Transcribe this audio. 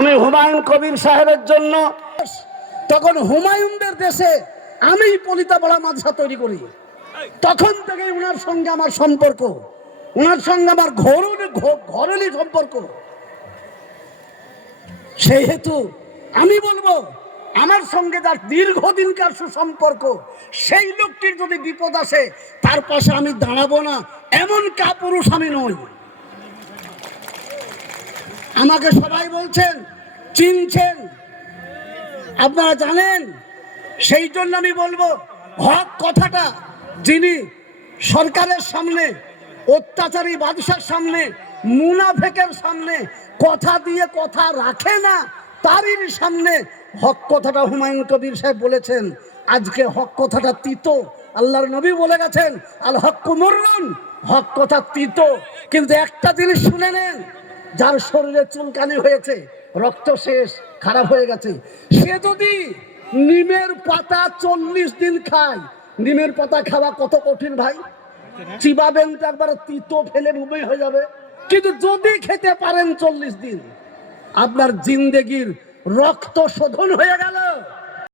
আমি হুমায়ুন কবির সাহেবের জন্য, তখন হুমায়ুনদের দেশে আমি পলিতাপাড়া মাদ্রাসা তৈরি করি, তখন থেকে ওনার সঙ্গে আমার সম্পর্ক, ওনার সঙ্গে আমার ঘরেরই সম্পর্ক। সেই হেতু আমি বলবো, আমার সঙ্গে যার দীর্ঘদিনকার সুসম্পর্ক, সেই লোকটির যদি বিপদ আসে তার পাশে আমি দাঁড়াবো না, এমন কাপুরুষ আমি নই। আমাকে সবাই বলছেন, চিনছেন, আপনারা জানেন, সেই জন্য আমি বলবো, হক কথাটা যিনি সরকারের সামনে, অত্যাচারী বাদশার সামনে, মুনাফেকের সামনে কথা দিয়ে কথা রাখে না, তারই সামনে হক কথাটা হুমায়ুন কবির সাহেব বলেছেন। আজকে হক কথাটা তিতো, আল্লাহর নবী বলে গেছেন, আল হক্কু মুররুন, হক কথা তিতো। কিন্তু একটা জিনিস শুনে নেন, যার শরীরে চুলকানি হয়েছে, রক্ত শেষ, খারাপ হয়ে গেছে, সে যদি নিমের পাতা 40 দিন খায়, নিমের পাতা খাওয়া কত কঠিন ভাই, চিবাবেন তো একবার তিতো ফেলে বমি হয়ে যাবে। কিন্তু যদি খেতে পারেন 40 দিন, আপনার জিন্দেগির রক্ত শোধন হয়ে গেল।